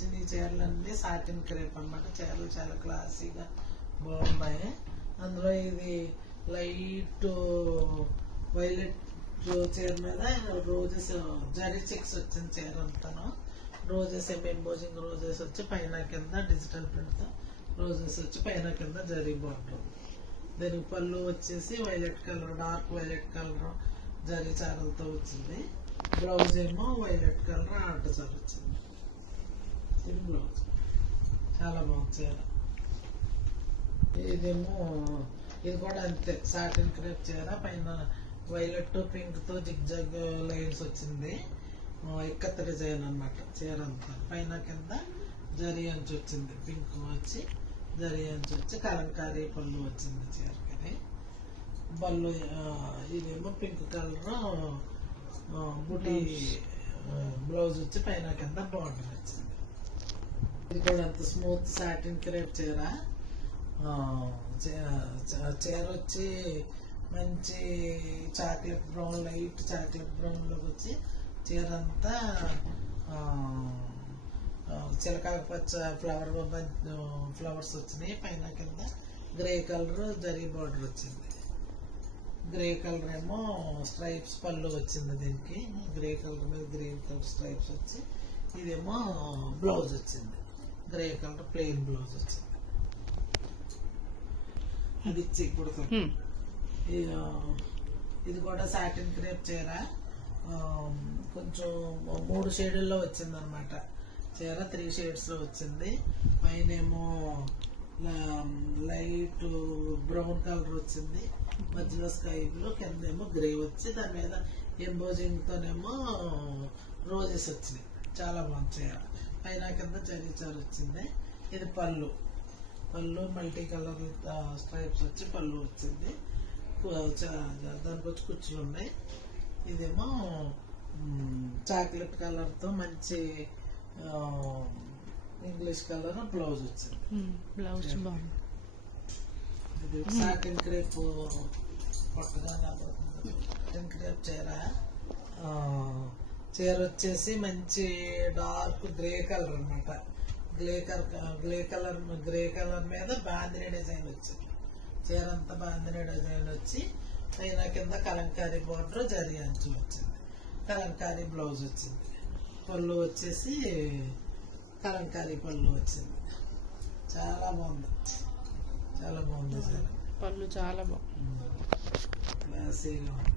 వచ్చిన ఈ చీరలన్నీ సాటిన్ క్రేప్ అన్నమాట. చీరలు చాలా క్లాసీగా బాగున్నాయి. అందులో ఇది లైట్ వైలెట్ చీర మీద రోజెస్ జరీ చెక్స్ వచ్చిన చీర అంతాను. రోజెస్ ఎంబోజింగ్ రోజెస్ వచ్చి పైన కింద డిజిటల్ ప్రింట్ తో రోజెస్ వచ్చి పైన కింద జరీ బార్డర్. దీనికి పళ్ళు వచ్చేసి violet colour, dark violet colour zari చారలతో వచ్చింది. బ్లౌజ్ ఏమో వైలెట్ కలర్ ఆర్ట్ చార వచ్చింది. ఇది బ్లౌజ్. చాలా బాగుంది చీర. ఇదేమో ఇది కూడా అంతే సాటిన్ క్రేప్ చీర. పైన వైలెట్ పింక్ తో జిగ్ జగ్ లైన్స్ వచ్చింది. ఇక్కత్ డిజైన్ అన్నమాట చీర అంతా. పైన కింద జరీ అంచు వచ్చింది. పింక్ వచ్చి జరీ అంచు వచ్చి కలంకారీ పళ్ళు వచ్చింది చీరకి. పళ్ళు ఇదేమో పింక్ కలర్ బుటీ బ్లౌజ్ వచ్చి పైన కింద బార్డర్ వచ్చింది. ఇది కూడా అంత స్మూత్ సాటిన్ క్రేప్ చీర. చీర వచ్చి మంచి chocolate brown, light chocolate brown లోకి వచ్చి చీర అంతా చిలకాకు పచ్చ ఫ్లవర్స్ వచ్చినాయి. పైన కింద గ్రే కలర్ జరీ బార్డర్ వచ్చింది. గ్రే కలర్ ఏమో స్ట్రైప్స్ పళ్ళు వచ్చింది దీనికి. గ్రే కలర్ మీద గ్రీన్ కలర్ స్ట్రైప్స్ వచ్చి ఇదేమో బ్లౌజ్ వచ్చింది. గ్రే కలర్ ప్లెయిన్ బ్లౌజ్ వచ్చింది. అది ఇచ్చి కుడుతుంది. ఇది కూడా సాటిన్ క్రేప్ చీర. కొంచెం 3 షేడుల్లో వచ్చింది అనమాట చీర. 3 షేడ్స్ లో వచ్చింది. పైన ఏమో లైట్ బ్రౌన్ కలర్ వచ్చింది. మధ్యలో స్కై బ్లూ, కింద ఏమో గ్రే వచ్చి దాని మీద ఎంబోజింగ్ తోనేమో రోజెస్ వచ్చినాయి. చాలా బాగుంది చీర. పైన కింద జరీ చార వచ్చింది. ఇది పళ్ళు. పళ్ళు మల్టీ కలర్ స్ట్రైప్స్ వచ్చి పళ్ళు వచ్చింది. దానికి వచ్చి కుచ్చులు ఉన్నాయి. ఇదేమో చాక్లెట్ కలర్ తో మంచి ఇంగ్లీష్ కలర్ బ్లౌజ్ వచ్చింది. బ్లౌజ్ బాగుంది. ఇది సాటిన్ క్రేప్ కొత్తగా సాటిన్ క్రేప్ చీర. చీర వచ్చేసి మంచి డార్క్ గ్రే కలర్ అన్నమాట. గ్రే కలర్ మీద బాందిని డిజైన్ వచ్చింది. చీర అంతా బాందిని డిజైన్ వచ్చి పైన కింద కలంకారీ బార్డర్ జరీ అంచు వచ్చింది. కలంకారీ బ్లౌజ్ వచ్చింది. పళ్ళు వచ్చేసి కలంకారీ పళ్ళు వచ్చింది. చాలా బాగుంది. చాలా బాగుంది చీర. పళ్ళు చాలా బాగుంది. క్లాసీగా ఉంది.